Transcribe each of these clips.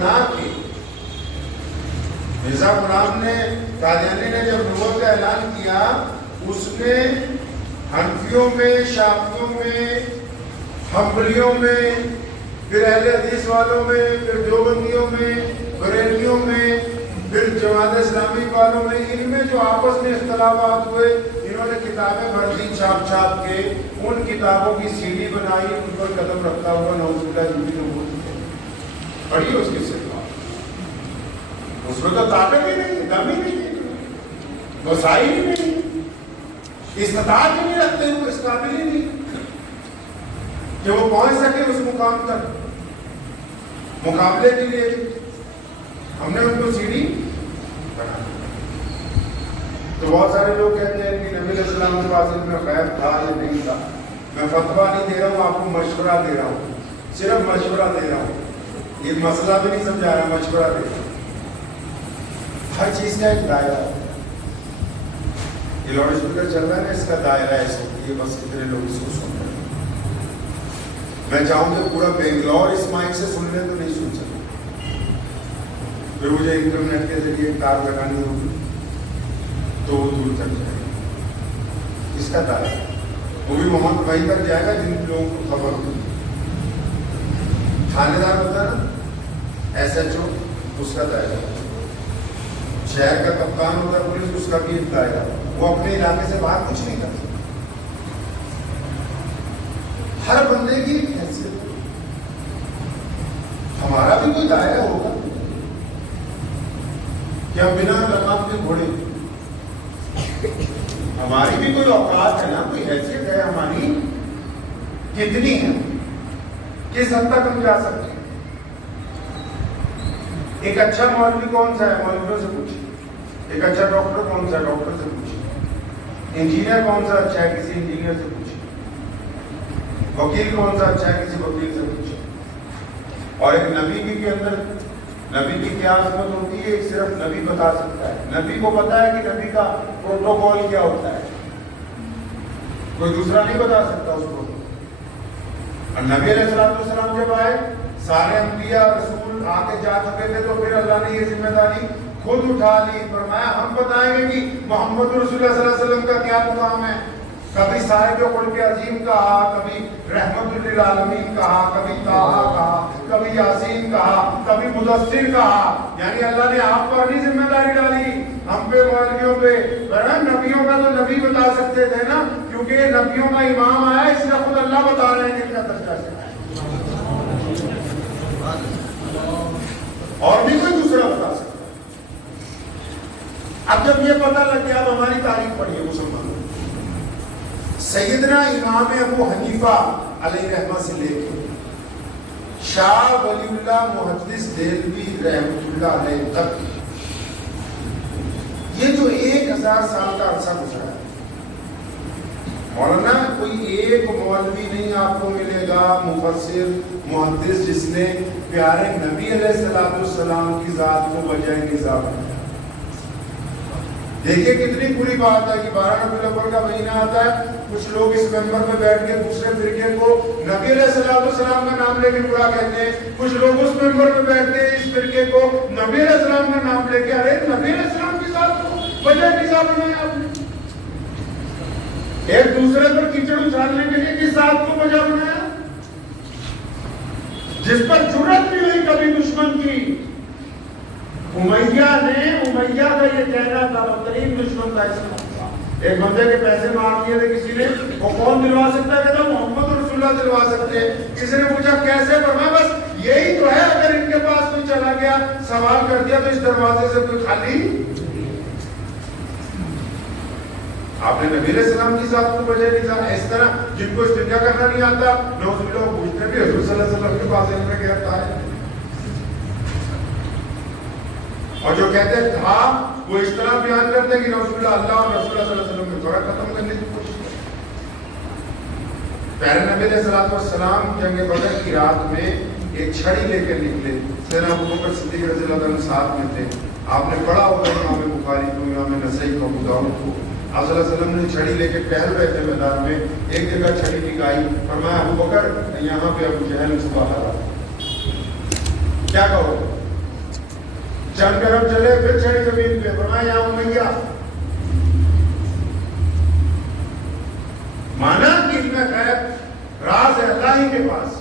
بنا کے مرزا غلام نے قادیانی نے جب نبوت کا اعلان کیا، اس میں حنفیوں میں، شافعیوں میں، حنبلیوں میں، پھر اہل حدیث والوں میں، پھر دیوبندیوں میں، بریلویوں میں، پھر جماعت اسلامی والوں میں، ان میں جو آپس میں اختلافات ہوئے، انہوں نے کتابیں بھر دی چھاپ چھاپ کے، ان کتابوں کی سی ڈی بنائی، ان پر قدم رکھتا ہوا نعوذ باللہ جھوٹی نبوت پڑھی اس کی صرف اس میں تو طاقت ہی نہیں، دم ہی نہیں، وسائل ہی نہیں، استطاعت ہی نہیں رکھتے ہیں، اس قابل ہی نہیں کہ وہ پہنچ سکے اس مقام تک مقابلے کے لیے۔ ہم نے ان کو سی ڈی بنا تو بہت سارے لوگ کہتے ہیں کہ نبی علیہ السلام کے پاس علم غیب تھا یا نہیں تھا۔ میں فتویٰ نہیں دے رہا ہوں، آپ کو مشورہ دے رہا ہوں، صرف مشورہ دے رہا ہوں، یہ مسئلہ بھی نہیں سمجھا رہا، مشورہ دے رہا ہوں۔ ہر چیز کا ایک دائرہ ہے، یہ لاؤڈ اسپیکر چل رہا ہے نا، اس کا دائرہ ہے، اس وقت یہ بس اتنے لوگ اس کو سن رہے ہیں۔ میں چاہوں کہ پورا بنگلور اس مائک سے سن لے تو نہیں سن سکتے، پھر مجھے انٹرنیٹ کے ذریعے تار لگانی ہوگی تو وہ دور تک جائے گا۔ اس کا دائرہ وہ بھی محمد وہیں تک جائے گا جن لوگوں کو خبر ہوگی۔ تھانے دار ہوتا ہے نا، ایس ایچ او، اس کا دائرہ، شہر کا کپتان ہوتا ہے پولیس، اس کا بھی ایک دائرہ، وہ اپنے علاقے سے باہر کچھ نہیں کرتا۔ ہر بندے کی ایک حیثیت، ہمارا بھی کوئی دائرہ ہوگا کہ ہم بنا لگام کے گھوڑے، ہماری بھی کوئی اوقات ہے نا، کوئی حیثیت ہے ہماری، کتنی ہے، کس حد تک ہم جا سکتے ہیں۔ ایک اچھا مولوی کون سا ہے، مولویوں سے پوچھیں۔ ایک اچھا ڈاکٹر کون سا ہے، ڈاکٹر سے پوچھیں۔ انجینئر کون سا اچھا ہے، کسی انجینئر سے پوچھیں۔ وکیل کون سا اچھا ہے، کسی وکیل سے پوچھیں۔ اور ایک نبی بھی کے اندر نبی کی کیا عظمت ہوتی ہے، ایک صرف نبی بتا سکتا ہے، نبی کو پتا ہے کہ نبی کا پروٹوکول کیا ہوتا ہے، کوئی دوسرا نہیں بتا سکتا اس کو۔ اور نبی علیہ السلام جب آئے، سارے انبیاء رسول آگے جا چکے تھے، تو پھر اللہ نے یہ ذمہ داری خود اٹھا لی، فرمایا ہم بتائیں گے کہ محمد رسول اللہ صلی اللہ علیہ وسلم کا کیا مقام ہے۔ کبھی صاحب خلق عظیم کہا، کبھی رحمت للعالمین کہا، کبھی طٰہٰ کہا، کبھی یاسین کہا، کبھی مدثر کہا، یعنی اللہ نے آپ پر نہیں ذمہ داری ڈالی، ہم پہ مولویوں پہ۔ نبیوں کا تو نبی بتا سکتے تھے نا، کیونکہ یہ نبیوں کا امام آیا، اس لیے خود اللہ بتا رہے ہیں کہ ان کا درجہ سے اور بھی کوئی دوسرا بتا سکتا۔ اب جب یہ پتہ لگ گیا، اب ہماری تاریخ پڑھیے مسلمانوں، سیدنا امام ابو حنیفہ علیہ رحمہ سے لے کے شاہ ولی اللہ محدث دہلوی رحمۃ اللہ علیہ تک، یہ جو 1000 سال کا عرصہ گزرا ہے، مولانا کوئی ایک مولوی نہیں آپ کو ملے گا مفسر محدث جس نے پیارے نبی علیہ السلام کی ذات کو بجائے نظام ہے۔ دیکھیں کتنی بری بات ہے کہ 12 ربیع الاول کا مہینہ آتا ہے، کچھ لوگ اس ممبر میں بیٹھ کے دوسرے فرقے کو نبی علیہ السلام کا نام لے کے برا کہتے ہیں، کچھ لوگ اس ممبر میں بیٹھ کے اس فرقے کو نبی علیہ السلام کا نام لے کے، ارے نبی علیہ السلام کی ذات کو بجائے نظام بنایا آپ نے، ایک دوسرے پر کیچڑ اچھالنے کے لیے کس ذات کو بجا بنایا، جس پر جرأت نہیں ہوئی کبھی دشمن کی۔ امیہ کا یہ کہنا تھا، بدترین دشمن تھا اسلام۔ ایک بندے کے پیسے مار دیے تھے کسی نے، وہ کون دلوا سکتا ہے، کہتا محمد رسول اللہ دلوا سکتے ہیں۔ کسی نے پوچھا کیسے، فرمایا بس یہی تو ہے، اگر ان کے پاس کوئی چلا گیا سوال کر دیا تو اس دروازے سے کوئی خالی۔ آپ نے نبی علیہ السلام کی ذات کو بجائے نہیں جانا، اس طرح جن کو استنجا کرنا نہیں آتا نعوذ باللہ وہ پوچھتے بھی حضور صلی اللہ علیہ وسلم کے پاس علم غیب ہے، اور جو کہتے ہیں تھا وہ اس طرح بیان کرتے ہیں کہ نعوذ باللہ اللہ اور رسول اللہ صلی اللہ علیہ وسلم میں فرق ختم کرنے کی کوشش ہے۔ پیارے نبی علیہ السلام جنگ بدر کی رات میں ایک چھڑی لے کر نکلے، سیدنا ابو بکر صدیق رضی اللہ عنہ ساتھ میں تھے۔ آپ نے پڑھا ہوگا امام بخاری کو، امام نسائی کو، ابو داؤد کو، آپ صلی اللہ علیہ وسلم نے چھڑی لے کے ٹہل رہے تھے میدان میں، ایک جگہ چھڑی نکائی، فرمایا ابو بکر یہاں پہ ابو جہل اس کو ہرا، کیا کہو چند قدم چلے پھر چڑھے زمین پہ، فرمایا یا امیہ، مانا کہ علم غیب راز ہے اللہ ہی کے پاس،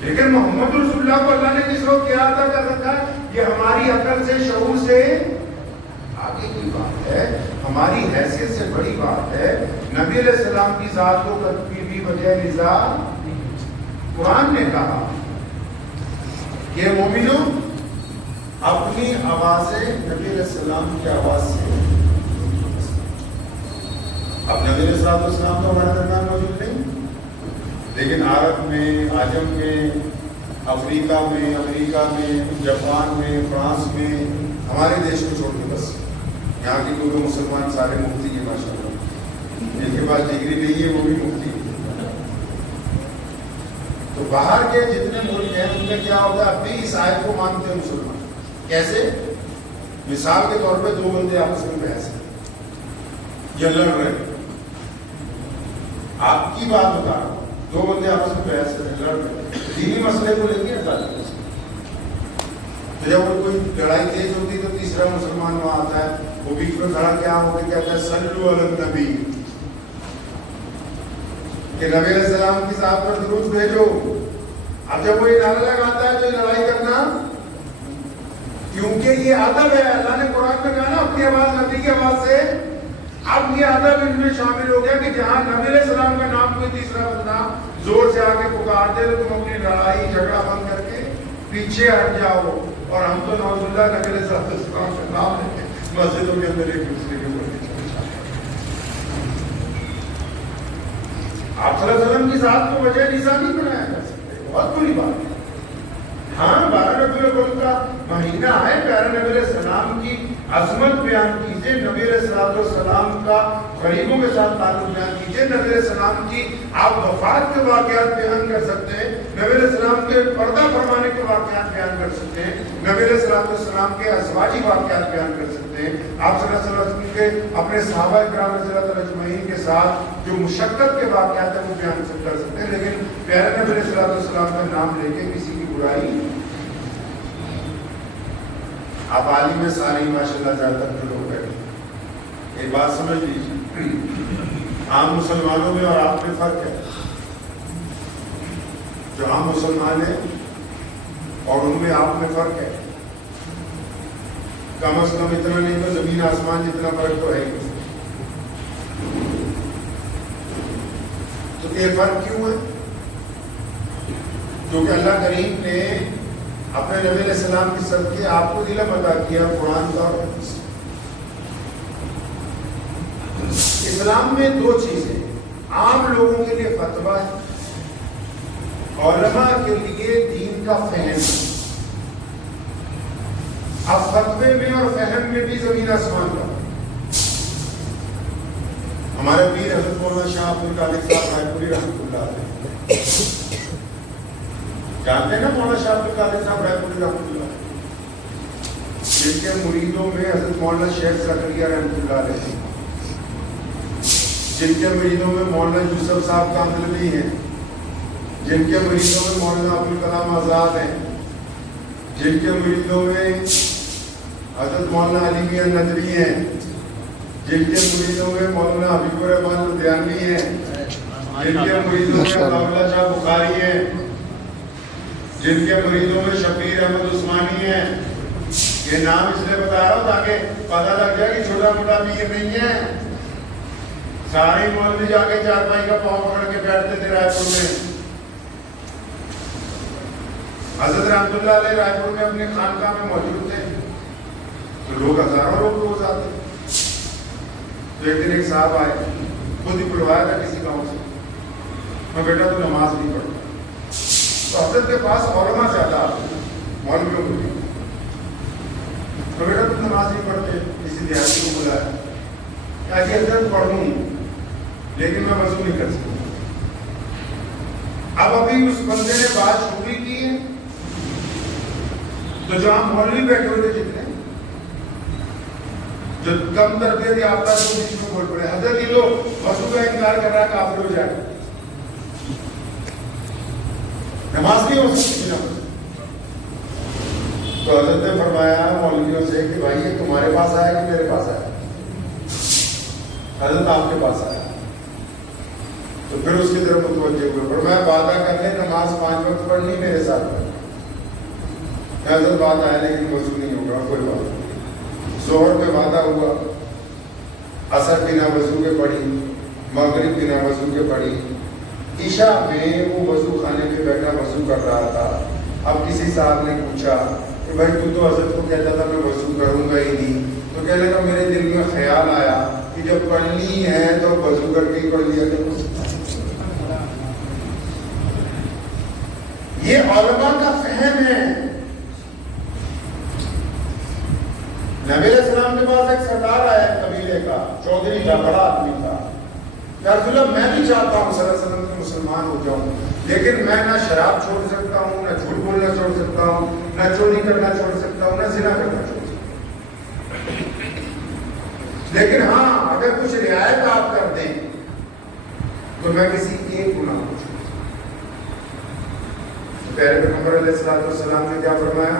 لیکن محمد رسول اللہ کو اللہ نے کس وقت کیا عطا کر رکھا ہے؟ یہ ہماری عقل سے شعور سے آگے کی بات ہے، ہماری حیثیت سے بڑی بات ہے۔ نبی علیہ السلام کی ذات کو کبھی بھی وجہ نزا قرآن نے کہا کہ مومنوں اپنی آوازیں نبی علیہ السلام کی آواز سے، اب نبی علیہ السلام تو ہمارے درمیان موجود نہیں، لیکن عرب میں، عجم میں، افریقہ میں، امریکہ میں، جاپان میں، فرانس میں، ہمارے دیش کو چھوڑ کے بس یہاں کے لوگ مسلمان سارے مفتی ہیں ماشاءاللہ، جن کے پاس ڈگری نہیں ہے وہ بھی مفتی ہے۔ تو باہر کے جتنے ملک ہیں ان میں کیا ہوتا ہے، اب بھی اس آیت کو مانتے ہیں مسلمان۔ کیسے؟ مثال کے طور پہ دو بندے آپس میں بحث ہیں یا لڑ رہے ہیں، آپ کی بات بتا رہا ہوں، دو بندے آپس میں بحث کر رہے ہیں، لڑ رہے ہیں، دینی مسئلے کو لے کے تعلق، جب کوئی لڑائی تیز ہوتی تو تیسرا مسلمان وہاں آتا ہے، وہ بیچ میں کھڑا کیا ہو کے کہتا ہے صلو علی النبی، کہ نبی علیہ السلام کی ذات پر درود بھیجو۔ اب جب وہ یہ نعرہ لگاتا ہے تو یہ لڑائی کرنا، کیونکہ یہ ادب ہے، اللہ نے قرآن میں کہا نا اپنی آواز نبی کی آواز سے، اب یہ ادب ان میں شامل ہو گیا کہ جہاں نبی علیہ السلام کا نام کوئی تیسرا بندہ زور سے آگے پکار دے تو تم اپنی لڑائی جھگڑا بند کر کے پیچھے ہٹ جاؤ، اور ہم تو نعوذ باللہ نبی علیہ السلام کا نام لے کے مسجدوں کے اندر ایک دوسرے کے اوپر آپ صلی اللہ علیہ وسلم کی ذات کو وجہ نزاع نہیں بنایا جا سکتے، بہت بری بات ہے۔ ہاں 12 ربیع الاول کا مہینہ ہے، پیارے نبی علیہ السلام کی عظمت بیان کیجئے، نبی علیہ السلام کا غریبوں کے ساتھ تعلق بیان کیجئے، نبی علیہ السلام کی آپ وفات کے واقعات بیان کر سکتے ہیں، نبی علیہ السلام کے پردہ فرمانے کے واقعات بیان کر سکتے ہیں، نبی علیہ السلام کے ازواجی واقعات بیان کر سکتے ہیں، آپ صلی اللہ علیہ وسلم کے اپنے صحابہ کرام رضی اللہ اجمعین کے ساتھ جو مشقت کے واقعات ہیں وہ بیان کر سکتے ہیں، لیکن پیارے نبی علیہ السلام کا نام لے کے کسی کی برائی، آپ عالم ساری ماشاءاللہ زیادہ تر جو لوگ بیٹھے، ایک بات سمجھ لیجیے، عام مسلمانوں میں اور آپ میں فرق ہے، جو عام مسلمان ہیں اور ان میں آپ میں فرق ہے، کم از کم اتنا نہیں تو زمین آسمان جتنا فرق تو ہے ہی۔ تو یہ فرق کیوں ہے؟ کیونکہ اللہ کریم نے اپنے نبی علیہ السلام کی صدقے آپ کو علم عطا کیا قرآن کا اور حدیث۔ اسلام میں دو چیزیں، عام لوگوں کے لیے فتویٰ ہے، علماء کے لیے دین کا فہم۔ اب فتوے میں اور فہم میں بھی زمین آسمان کا۔ ہمارے پیر حضرت مولانا شاہ عبد القادر صاحب رائے پوری رحمۃ اللہ علیہ، جانتے ہیں نا مولانا شاہ عبد القادر صاحب رائے پوری رحمۃ اللہ، جن کے مریدوں میں حضرت مولانا شیخ زکریا رحمۃ اللہ علیہ، جن کے مریدوں میں مولانا یوسف صاحب کاندھلوی ہیں، جن کے مریدوں میں مولانا ابوالکلام آزاد ہیں، جن کے مریدوں میں حضرت مولانا علی میاں ندوی ہیں، جن کے مریدوں میں مولانا حبیب الرحمان لدھیانوی ہیں، جن کے مریدوں میں عبداللہ شاہ بخاری ہیں، جن کے مریدوں میں شبیر احمد عثمانی ہیں۔ یہ نام اس لیے بتا رہا ہوں تاکہ پتہ لگ جائے کہ چھوٹا موٹا پیر نہیں ہے، سارے مولوی جا کے چارپائی کا پاؤں پکڑ کے بیٹھتے تھے رائے پور میں۔ حضرت رحمت اللہ علیہ رائے پور میں اپنے خانقاہ میں موجود تھے، تو لوگ ہزاروں لوگ روز آتے۔ تو ایک دن ایک صاحب آئے، خود ہی بلوایا تھا کسی گاؤں سے، میں بیٹا تو نماز نہیں پڑھتا، تو حضرت کے پاس علماء زیادہ آتے ہیں، مولویوں کو نہیں، تو بیٹا تم نماز نہیں پڑھتے، کسی دیہاتی کو بلایا کہ حضرت پڑھوں لیکن میں وضو نہیں کر سکتا۔ اب ابھی اس بندے نے بات شروع کی ہے، تو جہاں مولوی بیٹھے ہوئے تھے جتنے جو کم تربیت یافتہ تو بیچ میں بول پڑے، حضرت یہ لوگ وضو کا انکار کر رہا ہے، کافر ہو جائے، نماز نہیں ہو سکتی۔ تو حضرت نے فرمایا مولویوں سے کہ بھائی یہ تمہارے پاس آیا کہ میرے پاس آیا؟ حضرت آپ کے پاس آیا. تو پھر اس کی طرف متوجہ ہوئے. فرمایا وعدہ کر لیں نماز 5 وقت پڑھنی میرے ساتھ. حضرت بات آیا لیکن وضو نہیں ہوگا. کوئی بات نہیں. ظہر میں وعدہ ہوا, عصر بنا وضو کے پڑھی, مغرب بنا وضو کے پڑھی, عشاء میں وہ وضو خانے پہ بیٹھا وضو کر رہا تھا. اب کسی صاحب نے پوچھا کہ بھائی تو حضرت کو کہتا تھا میں وضو کروں گا ہی نہیں. تو کہنے لگا میرے دل میں خیال آیا کہ جب پڑھنی ہے تو وضو کر کے ہی پڑھ لیا کرو. یہ علماء کا فہم ہے. نبی علیہ السلام کے پاس ایک سردار آیا قبیلے کا, چودھری تھا, بڑا آدمی تھا. یا رسول اللہ میں بھی چاہتا ہوں صلی اللہ علیہ وسلم کہ مسلمان ہو جاؤں, لیکن میں نہ شراب چھوڑ سکتا ہوں, نہ جھوٹ بولنا چھوڑ سکتا ہوں, نہ چوری کرنا چھوڑ سکتا ہوں, نہ زنا کرنا چھوڑ سکتا ہوں. لیکن ہاں اگر کچھ رعایت آپ کر دیں تو میں کسی ایک گناہ کو چھوڑ سکتا ہوں. پیارے پیغمبر علیہ السلام نے کیا فرمایا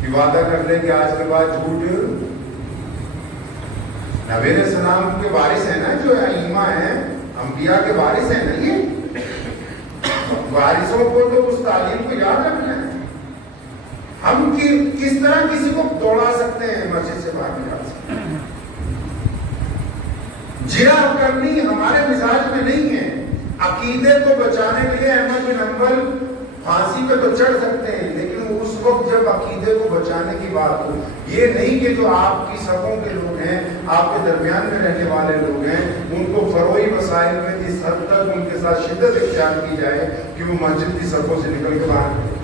کہ وعدہ کر لیں کہ آج کے بعد جھوٹ. نبی علیہ السلام کے وارث ہیں نا جو ائمہ ہیں, انبیاء کے وارث ہیں نا, یہ وارثوں کو تو اس تعلیم کو یاد رکھنا ہے. ہم کس طرح کسی کو دوڑا سکتے ہیں, مسجد سے باہر نکال سکتے ہیں. جرا کرنی ہمارے مزاج میں نہیں ہے. عقیدے کو بچانے کے لیے احمد بن حنبل پھانسی پہ تو چڑھ سکتے ہیں, لیکن اس وقت جب عقیدے کو بچانے کی بات ہو, یہ نہیں کہ جو آپ کی صفوں کے لوگ ہیں, آپ کے درمیان میں رہنے والے لوگ ہیں, ان کو فروئی مسائل میں اس حد تک ان کے ساتھ شدت اختیار کی جائے کہ وہ مسجد کی صفوں سے نکل کے باہر نکلے.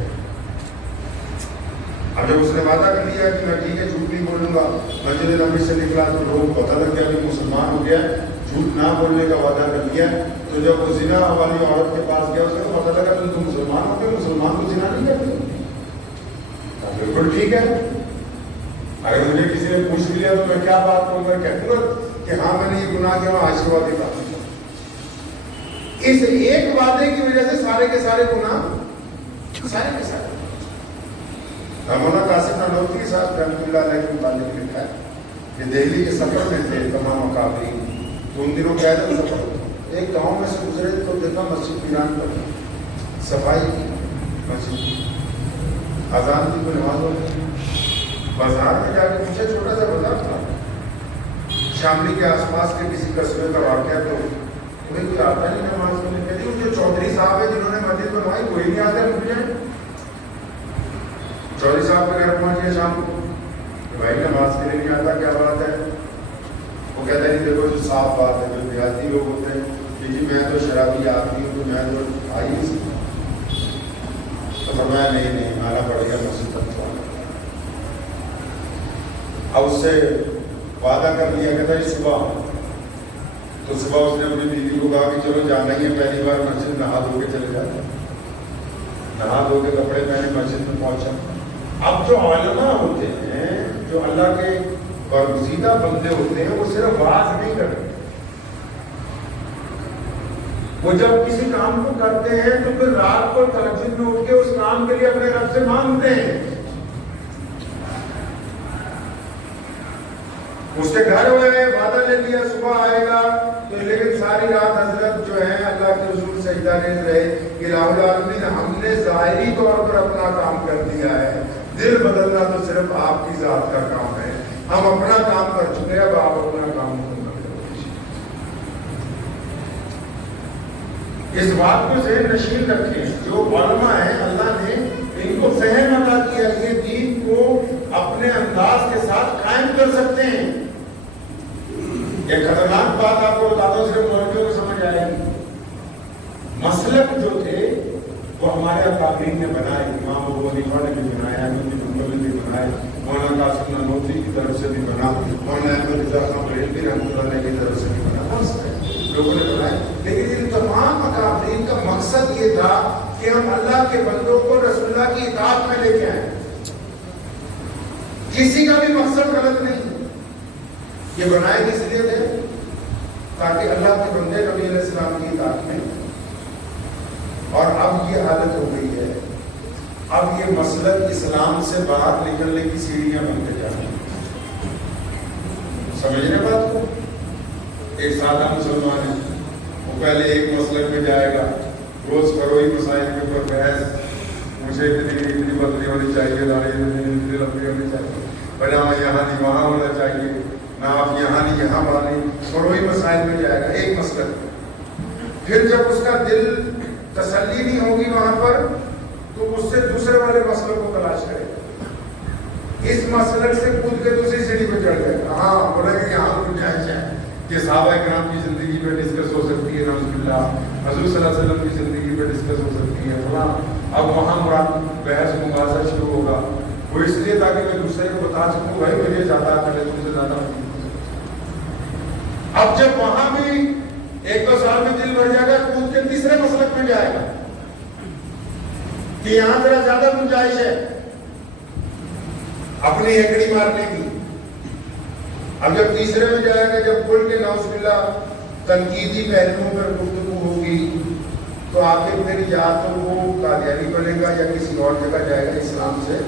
اب جب اس نے وعدہ کر دیا کہ میں ٹھیک ہے جھوٹ نہیں بولوں گا, مسجد نبوی سے نکلا تو لوگ پتہ لگ گیا کہ مسلمان ہو گیا, جھوٹ نہ بولنے کا وعدہ کر دیا. تو جب وہ زنا والی عورت کے پاس گیا, اس کو پتہ لگا تم مسلمان ہو گئے, مسلمان کو زنا نہیں کرتے. بالکل ٹھیک ہے, اگر مجھے کسی نے پوچھ لیا تو میں کیا بات کروں گا, کہوں گا کہ ہاں میں نے یہ گناہ کیا, آج کے بعد یہ بات نہیں. اس ایک وعدے کی وجہ سے سارے کے سارے گناہ سارے کے سارے. مولانا قاسم نانوتوی کے ساتھ رحمۃ اللہ علیہ کے متعلق لکھا ہے کہ دہلی کے سفر میں تھے تمام اکابرین, تو ان دنوں کیا تھا سفر, ایک گاؤں میں سے گزرے تو دیکھا مسجد ویران پر صفائی کی, مسجد کی اذان کی, کوئی نماز ہو گئی. بازار میں جا کے پوچھا, چھوٹا سا بازار تھا شاملی کے آس پاس کے کسی قصبے کا واقعہ, تو کوئی آتا نہیں نماز کے لیے. جو چودھری صاحب ہے جنہوں نے مسجد بنوائی کوئی نہیں آتا مجھے. چودھری صاحب کے گھر پہنچے شام کو, بھائی نماز کے لیے نہیں آتا, کیا بات ہے؟ وہ کہتے ہیں دیکھو جو صاف بات ہے, جو دیہاتی لوگ ہوتے ہیں کہ جی میں تو شرابی آدمی ہوں, تو میں تو آئی نہیں سکتا. تو فرمایا نہیں آنا پڑ گیا مسجد تک. اب اس سے وعدہ کر لیا کہ بھائی صبح, تو صبح اس نے اپنی بیوی کو کہا کہ چلو جانا ہی ہے, پہلی بار مسجد نہا دھو کے چلے جاتے ہیں. نہا دھو کے کپڑے پہنے مسجد میں پہنچا. اب جو علماء ہوتے ہیں, جو اللہ کے برگزیدہ بندے ہوتے ہیں, وہ صرف واعظ نہیں کرتے, وہ جب کسی کام کو کرتے ہیں تو پھر رات کو تہجد میں اٹھ کے اس کام کے لیے اپنے رب سے مانگتے ہیں. اس کے گھر ہوئے, وعدہ لے لیا صبح آئے گا, تو لیکن ساری رات حضرت جو ہے اللہ کے رسول سجدہ ریز رہے کہ الہ العالمین ہم نے ظاہری طور پر اپنا کام کر دیا ہے, دل بدلنا تو صرف آپ کی ذات کا کام ہے, ہم اپنا کام کر چکے, اب آپ اپنا کام مکمل کریں. اس بات کو ذہن نشین رکھیں, جو علماء ہیں اللہ نے ان کو فہم عطا کیا, یہ دین کو اپنے انداز کے ساتھ قائم کر سکتے ہیں. ایک خطرناک بات آپ کو بتا دو, صرف مرکزوں کو سمجھ آئے گی. مسلک جو تھے وہ ہمارے اکابرین نے بنائے, امام ابو حنیفہ نے بھی بنایا, احمد بن حنبل نے بھی بنائے, مولانا قاسم نانوتوی کی طرف سے بھی بنا, مولانا احمد رضا خان بریلوی رحمۃ اللہ علیہ کی طرف سے بھی بنا, لوگوں نے بنائے. لیکن ان تمام اکابرین کا مقصد یہ تھا کہ ہم اللہ کے بندوں کو رسول اللہ کی اطاعت میں لے کے آئیں. کسی کا بھی مقصد غلط نہیں. یہ بنائے کس لیے تھے؟ تاکہ اللہ کے بندے نبی علیہ السلام کی اطاعت میں. اور اب یہ حالت ہو گئی ہے اب یہ مسلک اسلام سے باہر نکلنے کی سیڑھیاں بنتے جا رہی ہیں. سمجھنے بات کو؟ ایک سادہ مسلمان ہے، وہ پہلے ایک مسلک میں جائے گا، روز فروئی مسائل کے اوپر بحث، مجھے اتنی بدلی ہونی چاہیے، داڑھی اتنی لمبی ہونی چاہیے، پجامہ یہاں نہیں وہاں ہونا چاہیے، نہ آپ یہاں نہیں یہاں وہاں نہیں، فروئی مسائل میں جائے گا ایک مسلک. پھر جب اس کا دل تسلی نہیں ہوگی وہاں پر تو اس سے دوسرے والے مسئلوں کو تلاش کرے گا. اس مسلک سے کود کے دوسری سیڑھی پہ چڑھ جائے گا. ہاں بولے کہ یہاں گنجائش ہے کہ صحابہ کرام کی زندگی پہ ڈسکس ہو سکتی ہے، نعوذ باللہ حضور صلی اللہ علیہ وسلم کی زندگی پہ ڈسکس ہو سکتی ہے فلاں. اب وہاں بحث مباحثہ شروع ہوگا، وہ اس لیے تاکہ میں دوسرے کو بتا سکوں بھائی مجھے زیادہ کرے تم سے زیادہ. اب جب وہاں بھی ایک دو سال میں دل بھر جائے گا، کود کے تیسرے مسلک میں جائے گا کہ یہاں ذرا زیادہ گنجائش ہے اپنی ہیکڑی مارنے کی. اب جب تیسرے میں جائے گا، جب کھل کے نعوذ باللہ تنقیدی پہلوؤں پر گفتگو ہوگی تو آخر پھر یا تو وہ قادیانی بنے گا یا کسی اور جگہ جائے گا، اسلام سے